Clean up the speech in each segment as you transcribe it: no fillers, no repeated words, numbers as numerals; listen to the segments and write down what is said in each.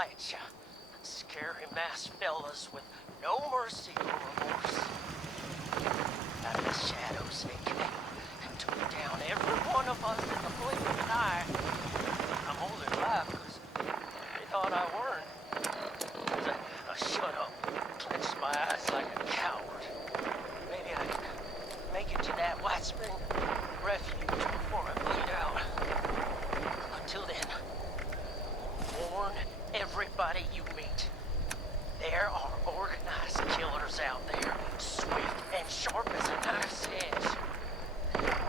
Appalachia. Scary masked fellas with no mercy or remorse. Out of the shadows they came and took down every one of us in the blink of an eye. I'm only alive because they thought I weren't. I shut up, clenched my eyes like a coward. Maybe I can make it to that White Spring refuge before I bleed out. Until then, warn everybody you meet. There are organized killers out there, swift and sharp as a knife's edge.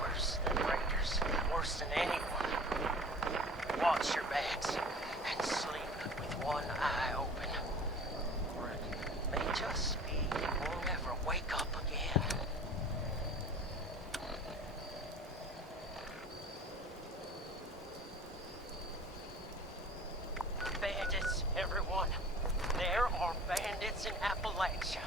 Worse than raiders, worse than anyone. Watch your backs and sleep with one eye open. Or it may just be you won't ever wake up again. Bandits, everyone. There are bandits in Appalachia.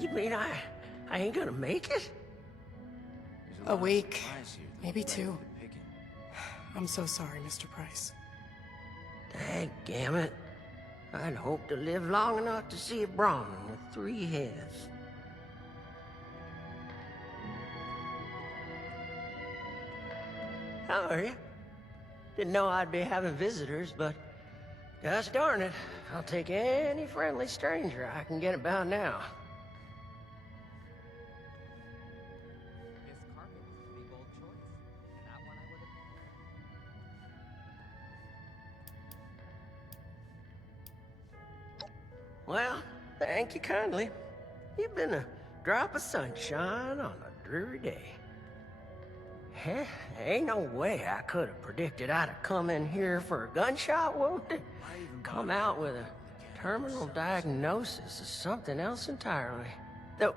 You mean I ain't gonna make it? A week, maybe 2. I'm so sorry, Mr. Price. Dadgummit. I'd hoped to live long enough to see a Brahmin with 3 heads. How are you? Didn't know I'd be having visitors, but gosh darn it, I'll take any friendly stranger I can get about now. This carpet is a pretty bold choice. Not one I would have. Well, thank you kindly. You've been a drop of sunshine on a dreary day. Heh, ain't no way I could have predicted I'd have come in here for a gunshot wound. Come out with a terminal diagnosis of something else entirely. Though,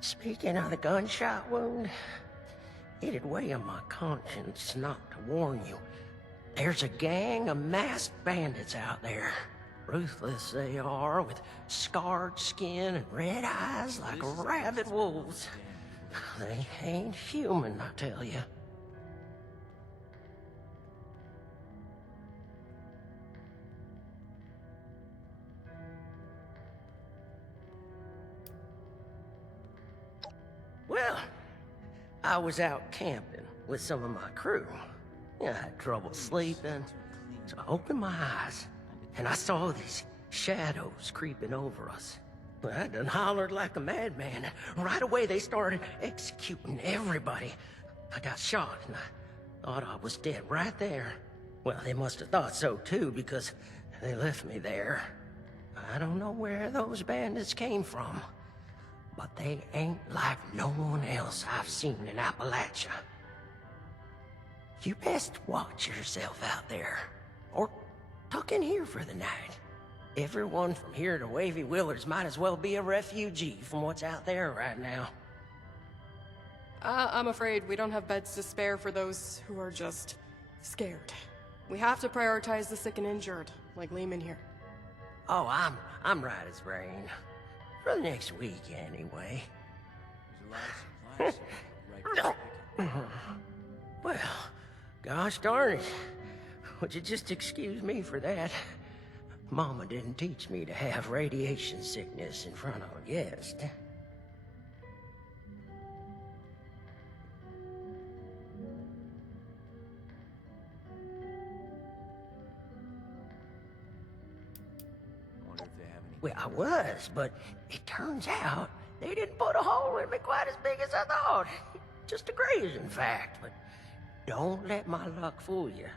speaking of the gunshot wound, it'd weigh on my conscience not to warn you. There's a gang of masked bandits out there. Ruthless they are, with scarred skin and red eyes like rabid wolves. They ain't human, I tell you. Well, I was out camping with some of my crew. I had trouble sleeping, so I opened my eyes, and I saw these shadows creeping over us. Well, I done hollered like a madman. Right away, they started executing everybody. I got shot, and I thought I was dead right there. Well, they must have thought so, too, because they left me there. I don't know where those bandits came from, but they ain't like no one else I've seen in Appalachia. You best watch yourself out there, or tuck in here for the night. Everyone from here to Wavy Willards might as well be a refugee from what's out there right now. I'm afraid we don't have beds to spare for those who are just scared. We have to prioritize the sick and injured, like Leamon here. Oh, I'm right as rain. For the next week, anyway. There's a lot of supplies here. Well, gosh darn it. Would you just excuse me for that? Mama didn't teach me to have radiation sickness in front of a guest. Wonder if they have any. Well, I was, but it turns out they didn't put a hole in me quite as big as I thought. Just a graze, in fact, but don't let my luck fool you.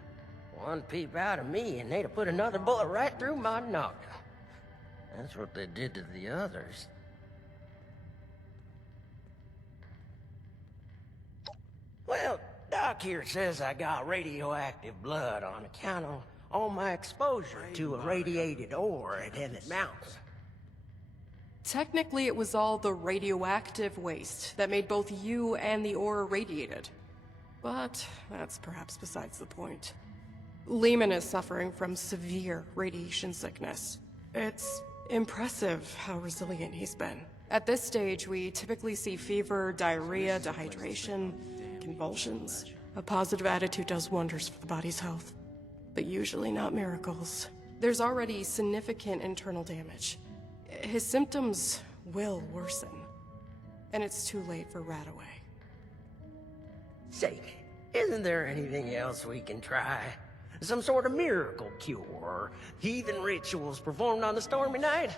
One peep out of me and they'd have put another bullet right through my noggin. That's what they did to the others. Doc here says I got radioactive blood on account of all my exposure to irradiated ore at Emmett Mountain. Technically, it was all the radioactive waste that made both you and the ore irradiated. But that's perhaps besides the point. Leamon is suffering from severe radiation sickness. It's impressive how resilient he's been. At this stage, we typically see fever, diarrhea, dehydration, convulsions. A positive attitude does wonders for the body's health, but usually not miracles. There's already significant internal damage. His symptoms will worsen, and it's too late for Radaway. Say, isn't there anything else we can try? Some sort of miracle cure, or heathen rituals performed on the stormy night?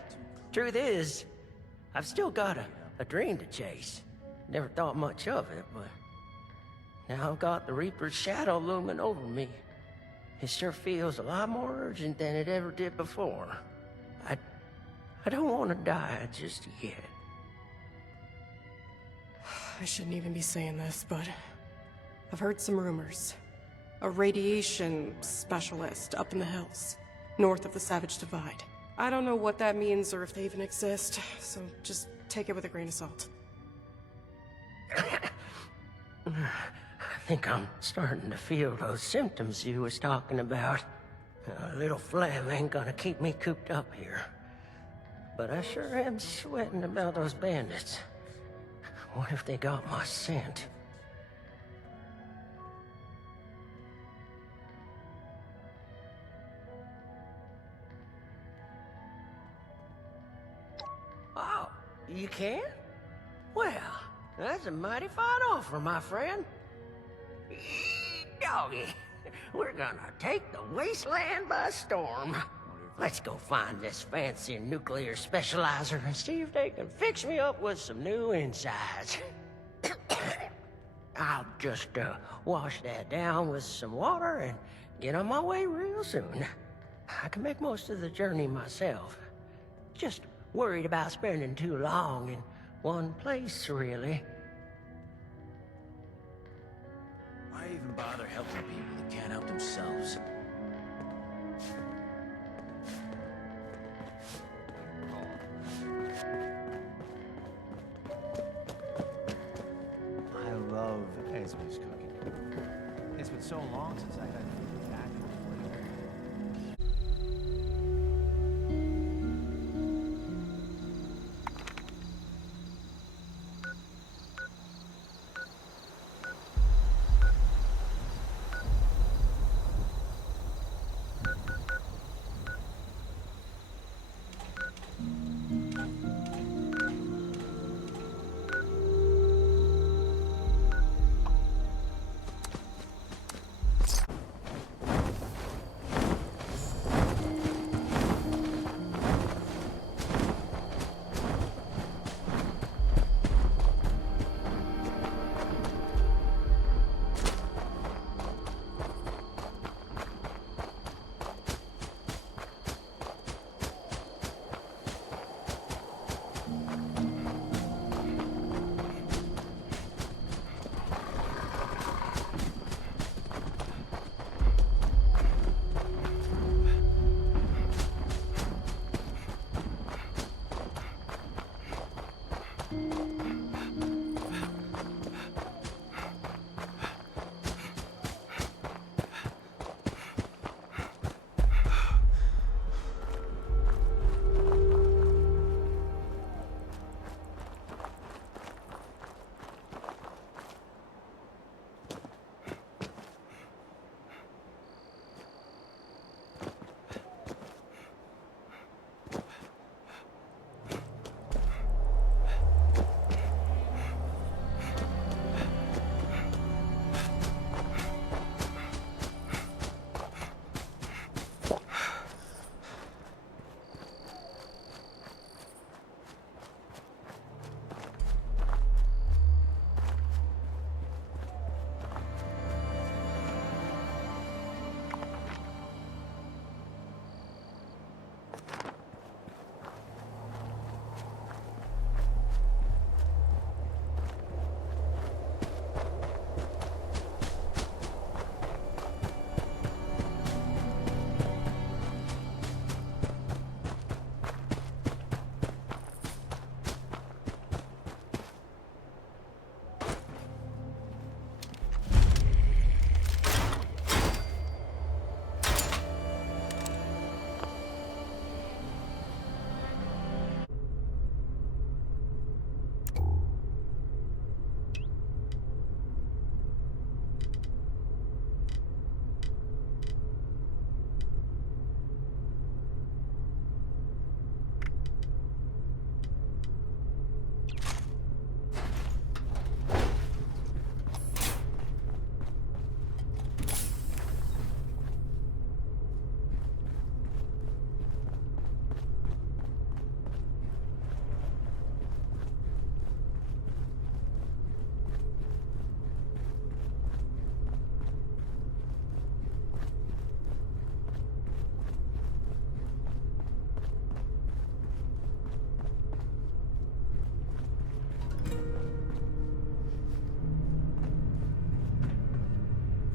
Truth is, I've still got a dream to chase. Never thought much of it, but now I've got the Reaper's shadow looming over me. It sure feels a lot more urgent than it ever did before. I don't want to die just yet. I shouldn't even be saying this, but I've heard some rumors. A radiation specialist up in the hills, north of the Savage Divide. I don't know what that means or if they even exist, so just take it with a grain of salt. I think I'm starting to feel those symptoms you was talking about. A little phlegm ain't gonna keep me cooped up here. But I sure am sweating about those bandits. What if they got my scent? Oh, you can? Well, that's a mighty fine offer, my friend. Doggy, we're gonna take the wasteland by storm. Let's go find this fancy nuclear specializer and see if they can fix me up with some new insides. I'll just wash that down with some water and get on my way real soon. I can make most of the journey myself. Just worried about spending too long in one place, really. Why even bother helping people that can't help themselves? I love Esme's cooking. It's been so long since I had food with actual flavor.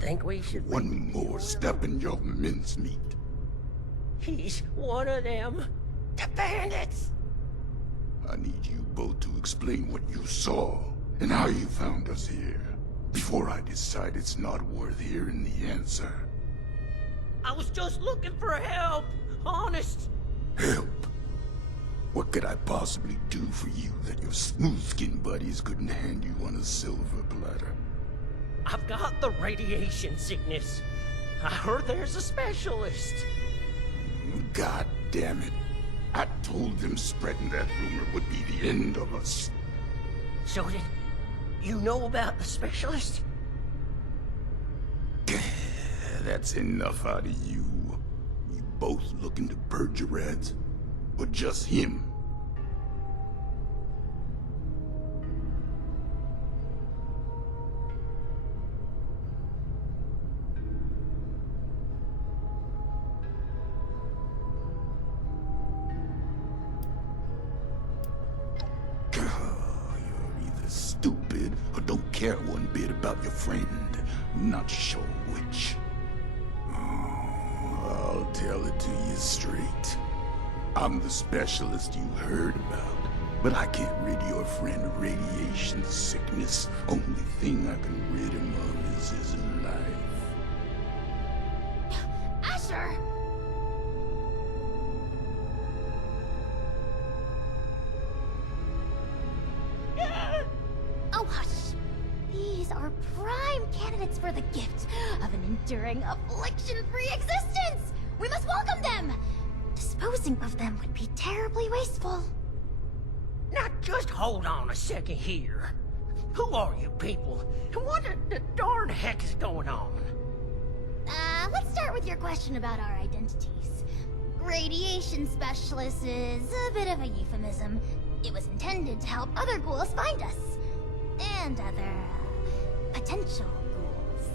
Think we should... One more step in your mincemeat. He's one of them. The bandits! I need you both to explain what you saw and how you found us here, before I decide it's not worth hearing the answer. I was just looking for help, honest. Help? What could I possibly do for you that your smooth-skinned buddies couldn't hand you on a silver platter? I've got the radiation sickness. I heard there's a specialist. God damn it. I told them spreading that rumor would be the end of us. So did you know about the specialist? That's enough out of you. You both looking to purge your reds? Or just him? You're either stupid or don't care one bit about your friend. Not sure which. I'll tell it to you straight. I'm the specialist you heard about, but I can't rid your friend of radiation sickness. Only thing I can rid him of is his life. Asher! Oh, hush. These are prime candidates for the gift of an enduring affliction-free existence! We must welcome them! Disposing of them would be terribly wasteful. Now just hold on a second here. Who are you people? And what the darn heck is going on? Let's start with your question about our identities. Radiation specialist is a bit of a euphemism. It was intended to help other ghouls find us. And other, potential ghouls.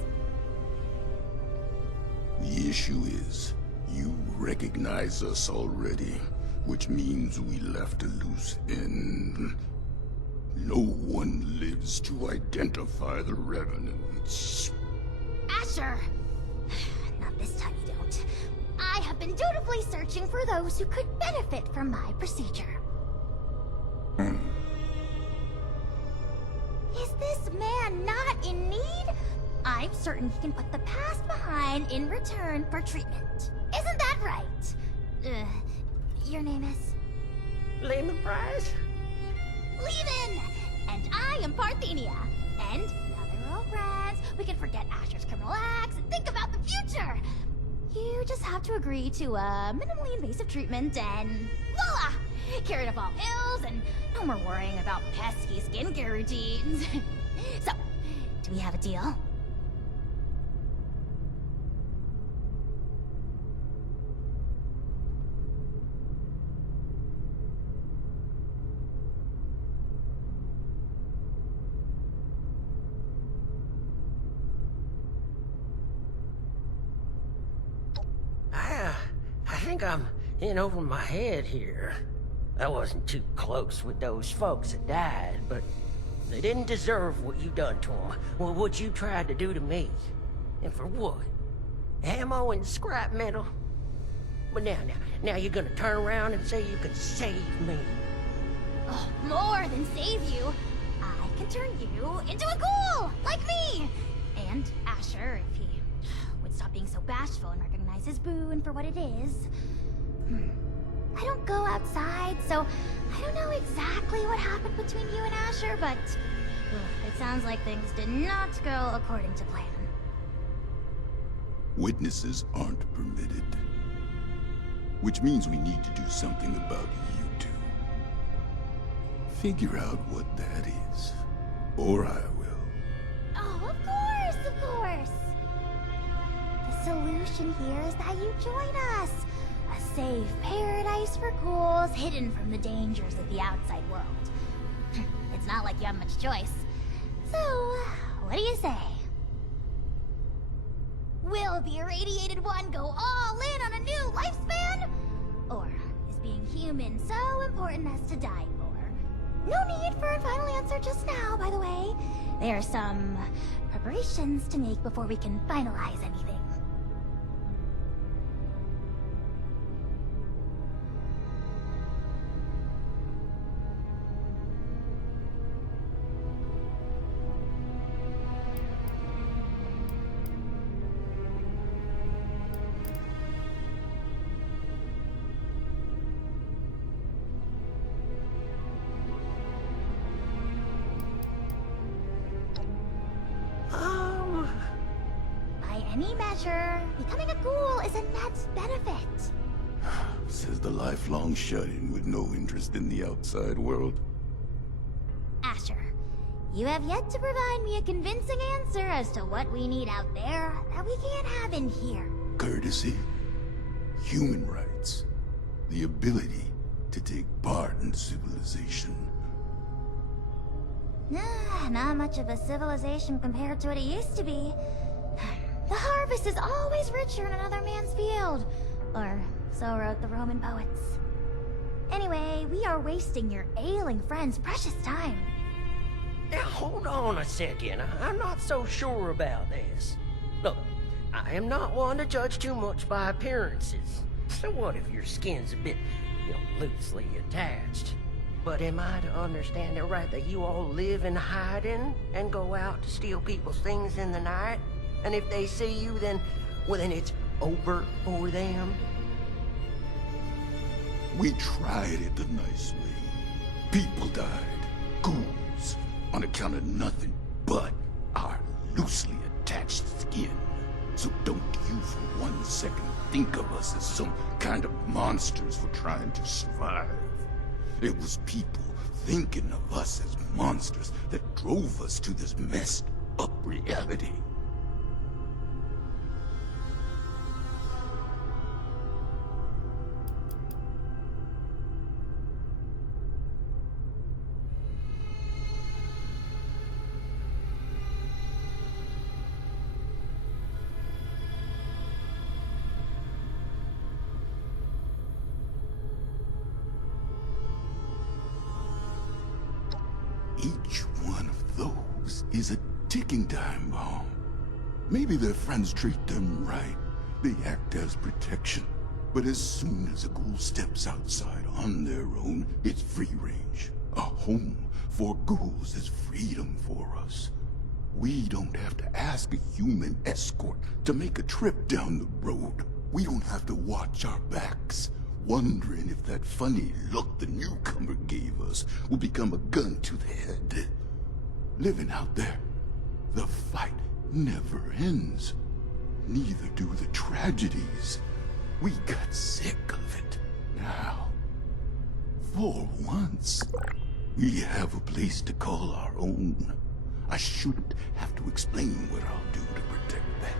The issue is, you recognize us already, which means we left a loose end. No one lives to identify the revenants. Asher! Not this time you don't. I have been dutifully searching for those who could benefit from my procedure. Is this man not in need? I'm certain he can put the past behind in return for treatment. Isn't that right? Your name is? Leamon Prize? Leamon! And I am Parthenia. And now that we're all friends, we can forget Asher's criminal acts and think about the future. You just have to agree to minimally invasive treatment and voila! Cured of all ills and no more worrying about pesky skincare routines. So, do we have a deal? I think I'm in over my head here. I wasn't too close with those folks that died, but they didn't deserve what you done to them. Well, what you tried to do to me. And for what? Ammo and scrap metal? But now you're gonna turn around and say you could save me. Oh, more than save you. I can turn you into a ghoul, like me. And Asher, if he would stop being so bashful and recognize his boon for what it is. I don't go outside, so I don't know exactly what happened between you and Asher, but it sounds like things did not go according to plan. Witnesses aren't permitted. Which means we need to do something about you two. Figure out what that is. Or I will. Oh, of course, of course. The solution here is that you join us. A safe paradise for ghouls hidden from the dangers of the outside world. It's not like you have much choice. So, what do you say? Will the irradiated one go all in on a new lifespan? Or is being human so important as to die for? No need for a final answer just now, by the way. There are some preparations to make before we can finalize anything. By any measure, becoming a ghoul is a net benefit. Says the lifelong shut-in with no interest in the outside world. Asher, you have yet to provide me a convincing answer as to what we need out there that we can't have in here. Courtesy, human rights, the ability to take part in civilization. Not much of a civilization compared to what it used to be. The harvest is always richer in another man's field. Or so wrote the Roman poets. Anyway, we are wasting your ailing friend's precious time. Now, hold on a second. I'm not so sure about this. Look, I am not one to judge too much by appearances. So what if your skin's a bit, loosely attached? But am I to understand it right that you all live in hiding and go out to steal people's things in the night? And if they see you, then it's over for them? We tried it the nice way. People died, ghouls, on account of nothing but our loosely attached skin. So don't you for 1 second think of us as some kind of monsters for trying to survive. It was people thinking of us as monsters that drove us to this messed up reality. Each one of those is a ticking time bomb. Maybe their friends treat them right. They act as protection. But as soon as a ghoul steps outside on their own, it's free range. A home for ghouls is freedom for us. We don't have to ask a human escort to make a trip down the road. We don't have to watch our backs, wondering if that funny look the newcomer gave us will become a gun to the head. Living out there, the fight never ends. Neither do the tragedies. We got sick of it. Now, for once, we have a place to call our own. I shouldn't have to explain what I'll do to protect that.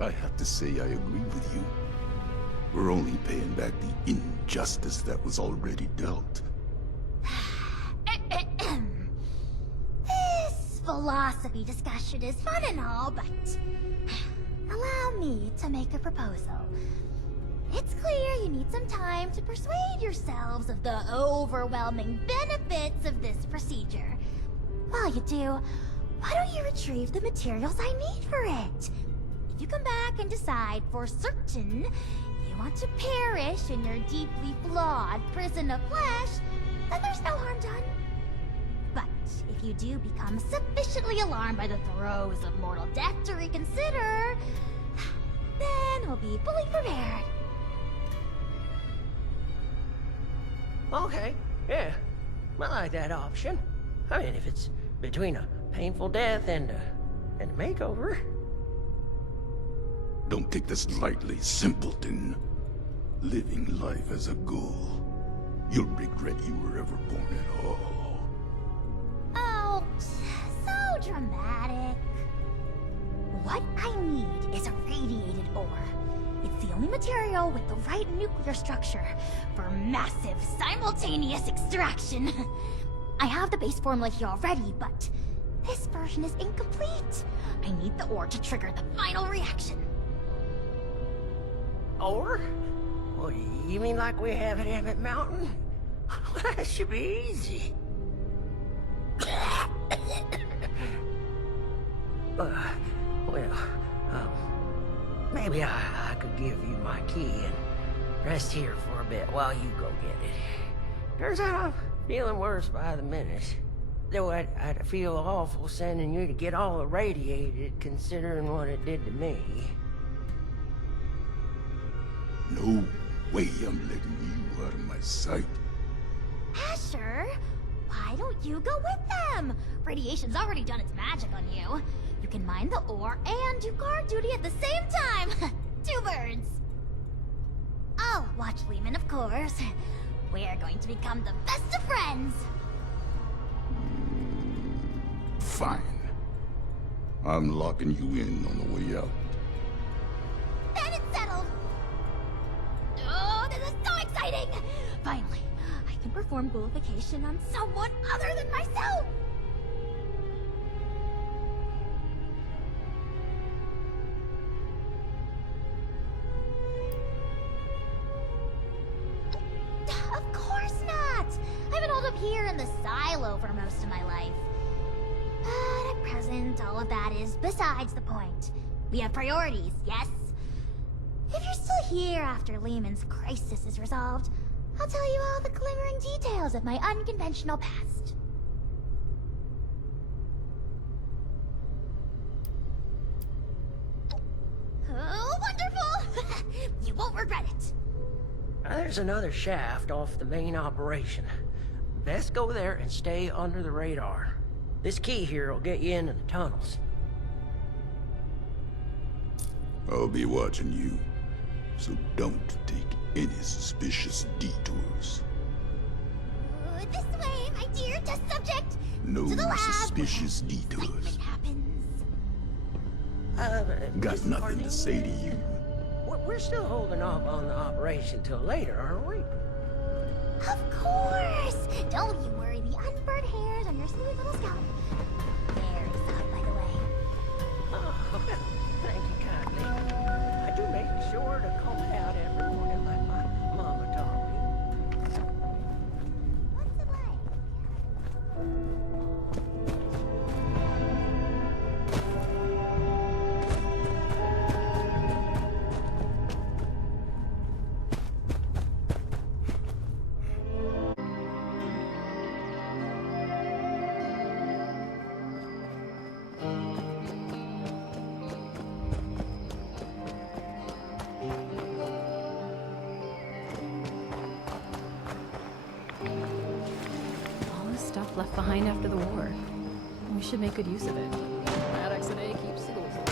I have to say I agree with you. We're only paying back the injustice that was already dealt. This philosophy discussion is fun and all, but allow me to make a proposal. It's clear you need some time to persuade yourselves of the overwhelming benefits of this procedure. While you do, why don't you retrieve the materials I need for it? If you come back and decide for certain you want to perish in your deeply flawed prison of flesh, then there's no harm done. But if you do become sufficiently alarmed by the throes of mortal death to reconsider, then we'll be fully prepared. Okay, yeah. I like that option. I mean, if it's between a painful death and a makeover. Don't take this lightly, simpleton. Living life as a ghoul, you'll regret you were ever born at all. Oh, so dramatic. What I need is a radiated ore. It's the only material with the right nuclear structure for massive simultaneous extraction. I have the base formula here already, but this version is incomplete. I need the ore to trigger the final reaction. Or? Oh, you mean like we have at Emmett Mountain? That should be easy. Maybe I could give you my key and rest here for a bit while you go get it. Turns out I'm feeling worse by the minute. Though I'd feel awful sending you to get all irradiated, considering what it did to me. No way I'm letting you out of my sight. Asher, why don't you go with them? Radiation's already done its magic on you. You can mine the ore and do guard duty at the same time. 2 birds. I'll watch Leamon, of course. We're going to become the best of friends. Fine. I'm locking you in on the way out. Then it's settled. Oh, this is so exciting! Finally, I can perform ghoulification on someone other than myself! Of course not! I've been holed up here in the silo for most of my life. But at present, all of that is besides the point. We have priorities, yes? If you're still here after Leamon's crisis is resolved, I'll tell you all the glimmering details of my unconventional past. Oh, wonderful! You won't regret it. There's another shaft off the main operation. Best go there and stay under the radar. This key here will get you into the tunnels. I'll be watching you, so don't take any suspicious detours. This way, my dear test subject. No To the lab. suspicious detours. Excitement happens. Got nothing to say to you. We're still holding off on the operation till later, aren't we? Of course! Don't you worry, the unburned hairs on your smooth little scalp. Very soft, by the way. Oh, thank you kindly. I do make sure to comb it out every morning like my mama taught me. What's it like? Left behind after the war. We should make good use of it. That XNA keeps the ghouls alive.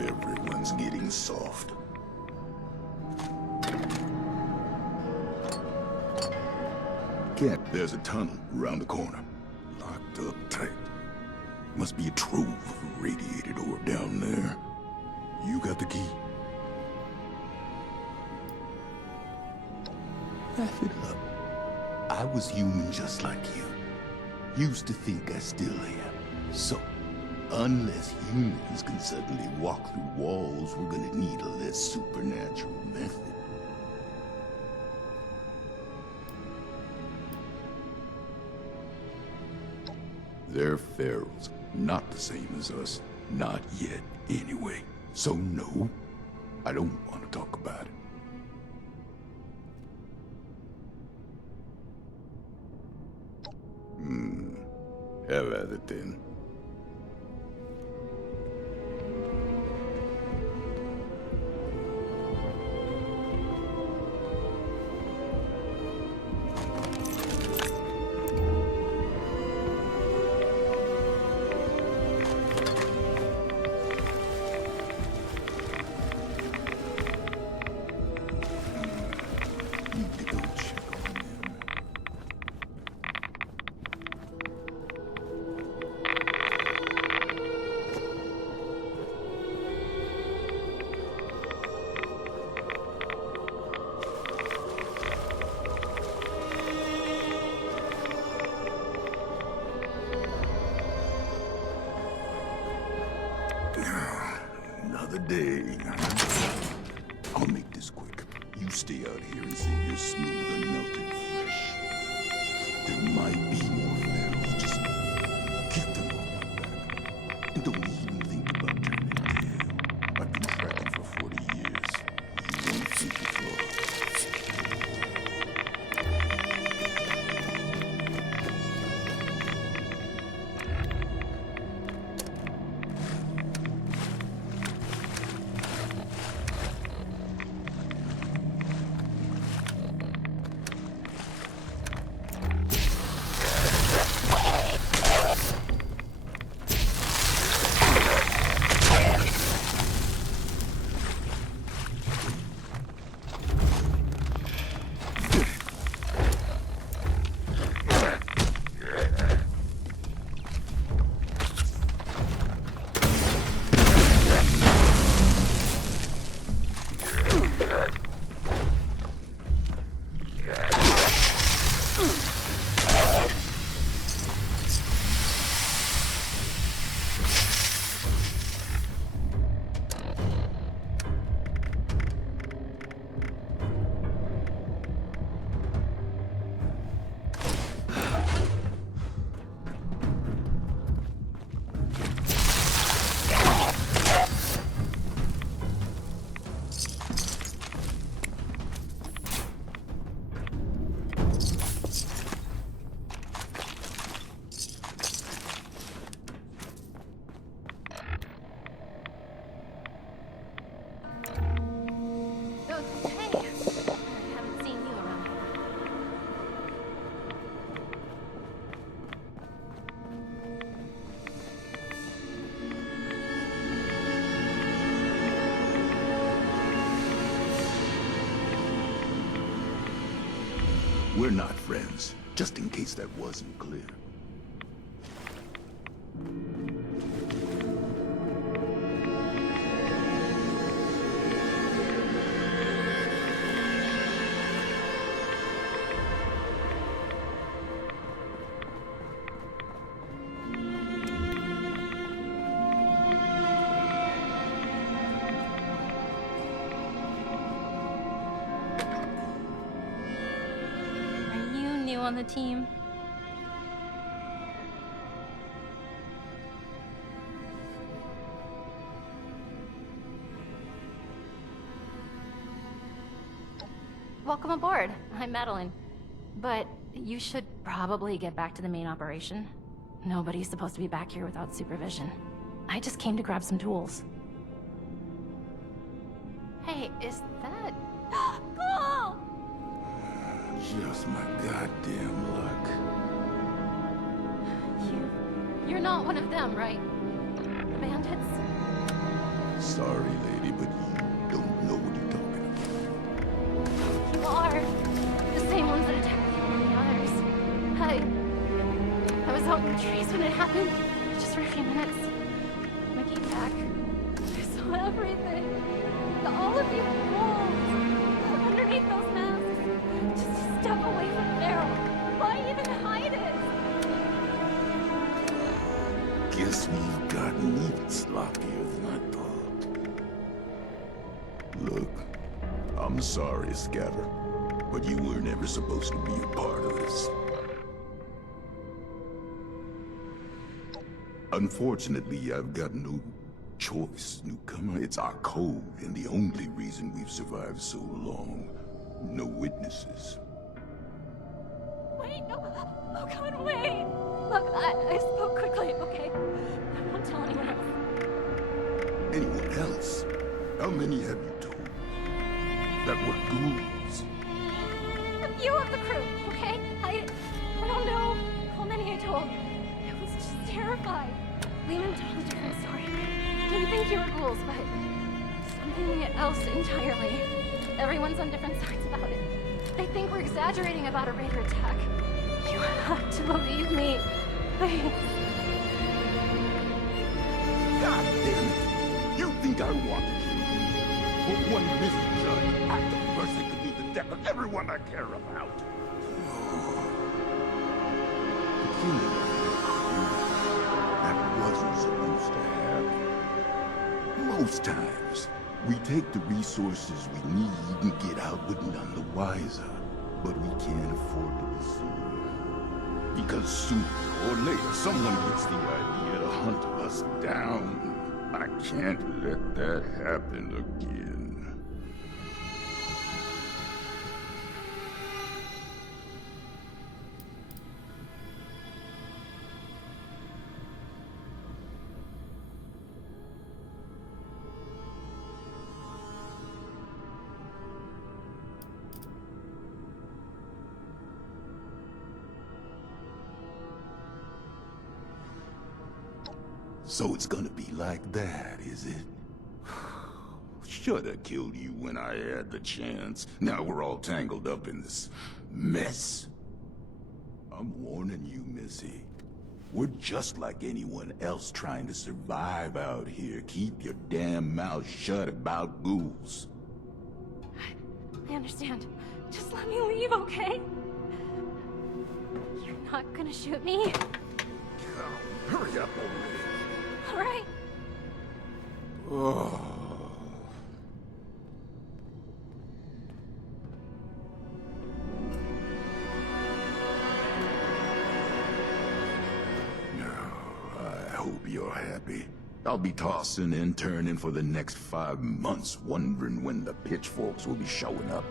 Everyone's getting soft. Can't. There's a tunnel around the corner. Locked up tight. Must be a trove of irradiated ore down there. You got the key. Laugh it up. I was human just like you. Used to think I still am. So, unless humans can suddenly walk through walls, we're gonna need a less supernatural method. They're ferals, not the same as us. Not yet, anyway. So no, I don't want to talk about it. Have at it then. Need to go check on them. Another day. I'll make this quick. You stay out here and save your smooth, unmelted flesh. There might be more ferals. Just keep them off my back. And don't even think about turning tail. I've been tracking for 40 years. You won't think it's wrong. We're not friends, just in case that wasn't clear. On the team. Welcome aboard. I'm Madeline. But you should probably get back to the main operation. Nobody's supposed to be back here without supervision. I just came to grab some tools. Hey, is that... Ghoul! Just my goddamn luck. You're not one of them, right? Bandits? Sorry, lady, but you don't know what you're talking about. You are. The same ones that attacked you and the others. I was out in the trees when it happened. Just for a few minutes. When I came back, I saw everything. All of you wolves. Underneath those masks. Just a step away from Daryl. Guess we've gotten even sloppier than I thought. Look, I'm sorry, Scatter, but you were never supposed to be a part of this. Unfortunately, I've got no choice, newcomer. It's our code, and the only reason we've survived so long. No witnesses. Wait, no. Oh God, wait. Look, I spoke quickly, okay? I won't tell anyone else. Anyone else? How many have you told? That were ghouls? A few of the crew, okay? I don't know how many I told. I was just terrified. Leamon told a different story. They think you were ghouls, but something else entirely. Everyone's on different sides about it. They think we're exaggerating about a raider attack. You have to believe me. Please. God damn it! You think I want to kill you? But one misjudged act of mercy could be the death of everyone I care about. The killing of your crew, that wasn't supposed to happen. Most times, we take the resources we need and get out with none the wiser. But we can't afford to be seen. Because sooner or later, someone gets the idea to hunt us down. I can't let that happen again. So it's gonna be like that, is it? Should've killed you when I had the chance. Now we're all tangled up in this mess. I'm warning you, Missy. We're just like anyone else trying to survive out here. Keep your damn mouth shut about ghouls. I understand. Just let me leave, okay? You're not gonna shoot me? Hurry up already. All right. Oh. I hope you're happy. I'll be tossing and turning for the next 5 months, wondering when the pitchforks will be showing up.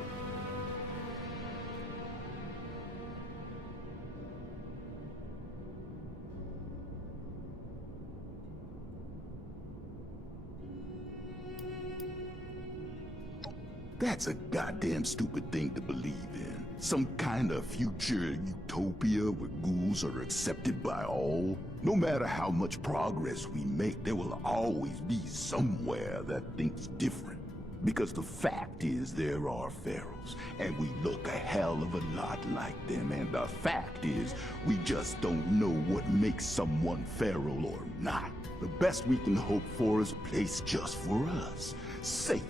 That's a goddamn stupid thing to believe in. Some kind of future utopia where ghouls are accepted by all. No matter how much progress we make, there will always be somewhere that thinks different. Because the fact is there are pharaohs, and we look a hell of a lot like them. And the fact is, we just don't know what makes someone pharaoh or not. The best we can hope for is a place just for us. Safe.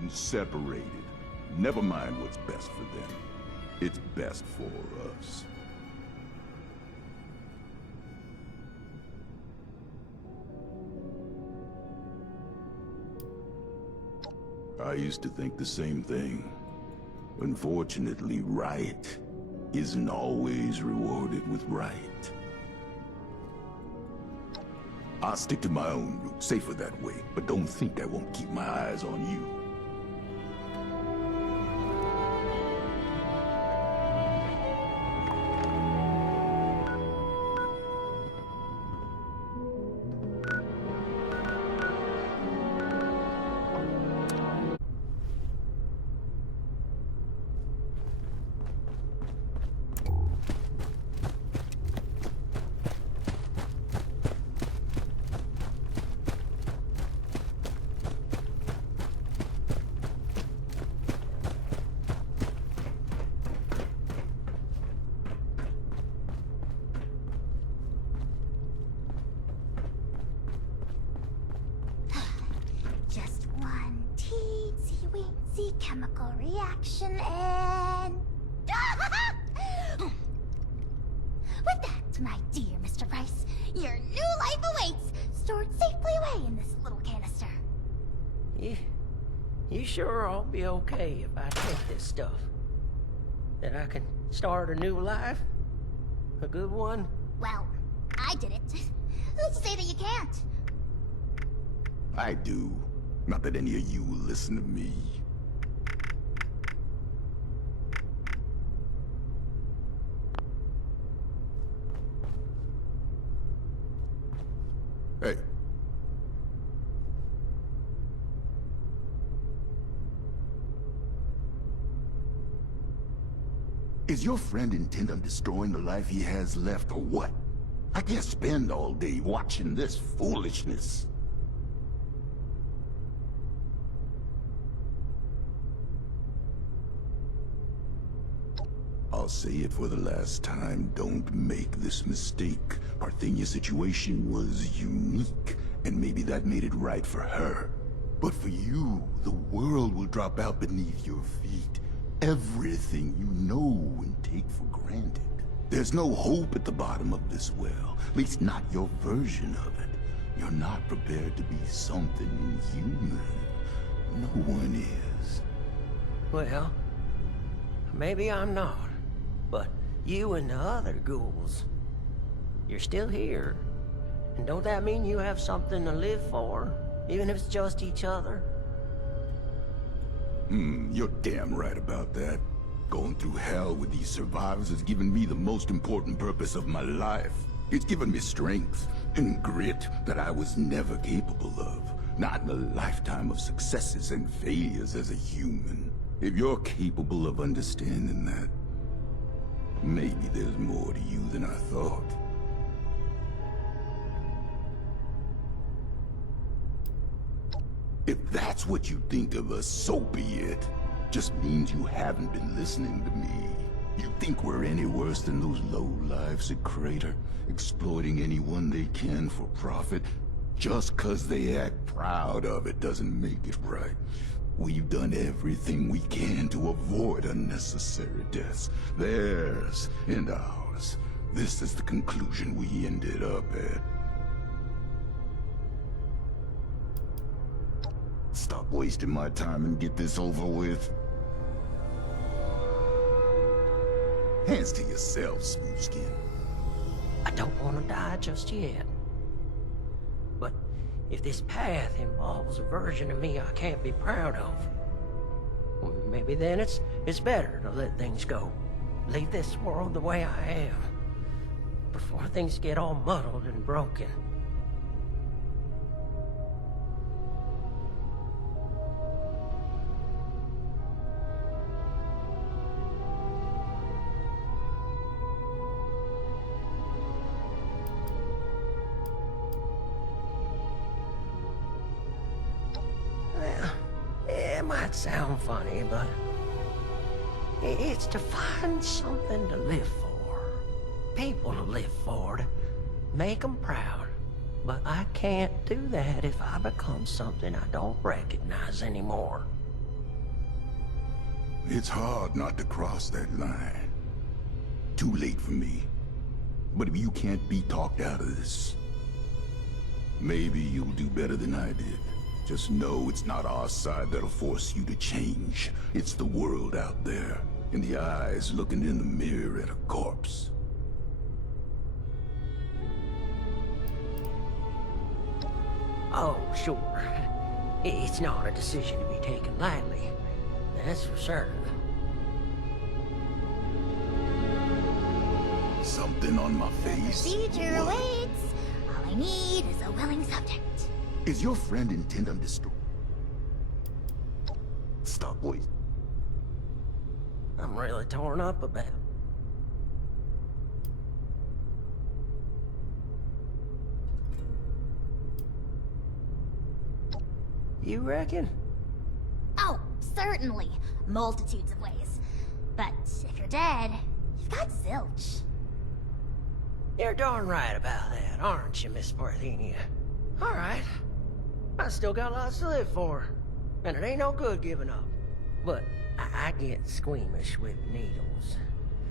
And separated. Never mind what's best for them. It's best for us. I used to think the same thing. Unfortunately, right isn't always rewarded with right. I'll stick to my own route, safer that way, but don't think I won't keep my eyes on you. Chemical reaction and... With that, my dear Mr. Rice, your new life life awaits, stored safely away in this little canister. You sure I'll be okay if I take this stuff? That I can start a new life? A good one? Well, I did it. Who's to say that you can't? I do. Not that any of you will listen to me. Hey. Is your friend intent on destroying the life he has left, or what? I can't spend all day watching this foolishness. I'll say it for the last time, don't make this mistake. Parthenia's situation was unique, and maybe that made it right for her. But for you, the world will drop out beneath your feet. Everything you know and take for granted. There's no hope at the bottom of this well, at least not your version of it. You're not prepared to be something inhuman. No one is. Well, maybe I'm not. But you and the other ghouls, you're still here. And don't that mean you have something to live for? Even if it's just each other? You're damn right about that. Going through hell with these survivors has given me the most important purpose of my life. It's given me strength and grit that I was never capable of. Not in a lifetime of successes and failures as a human. If you're capable of understanding that, maybe there's more to you than I thought. If that's what you think of us, so be it. Just means you haven't been listening to me. You think we're any worse than those lowlifes at Crater, exploiting anyone they can for profit? Just 'cause they act proud of it doesn't make it right. We've done everything we can to avoid unnecessary deaths. Theirs and ours. This is the conclusion we ended up at. Stop wasting my time and get this over with. Hands to yourself, Smoothskin. I don't want to die just yet. But if this path involves a version of me I can't be proud of, well, maybe then it's better to let things go. Leave this world the way I am, before things get all muddled and broken. Might sound funny, but it's to find something to live for. People to live for, to make them proud. But I can't do that if I become something I don't recognize anymore. It's hard not to cross that line. Too late for me. But if you can't be talked out of this, maybe you'll do better than I did. Just know it's not our side that'll force you to change. It's the world out there, in the eyes looking in the mirror at a corpse. Oh, sure. It's not a decision to be taken lightly. That's for certain. Something on my face? Procedure What? awaits. All I need is a willing subject. Is your friend intent on destroying? Stop, wait. I'm really torn up about it. You reckon? Oh, certainly. Multitudes of ways. But if you're dead, you've got zilch. You're darn right about that, aren't you, Miss Parthenia? All right. I still got lots to live for, and it ain't no good giving up. But I get squeamish with needles.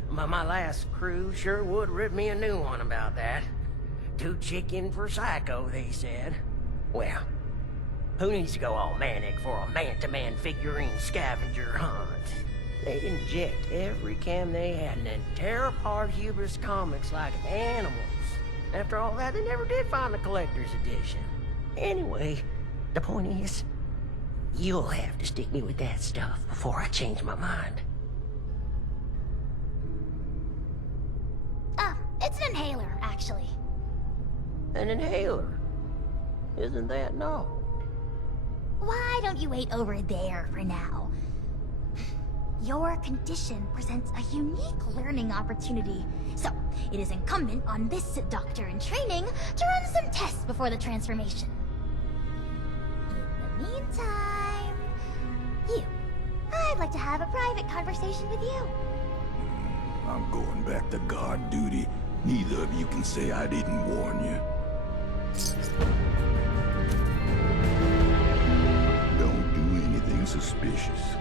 My last crew sure would rip me a new one about that. Too chicken for psycho, they said. Well, who needs to go all manic for a man-to-man figurine scavenger hunt? They'd inject every cam they had and then tear apart Hubris comics like animals. After all that, they never did find the collector's edition. Anyway, the point is, you'll have to stick me with that stuff before I change my mind. It's an inhaler, actually. An inhaler? Isn't that no? Why don't you wait over there for now? Your condition presents a unique learning opportunity, so it is incumbent on this doctor in training to run some tests before the transformation. In the meantime, I'd like to have a private conversation with you. I'm going back to guard duty. Neither of you can say I didn't warn you. Don't do anything suspicious.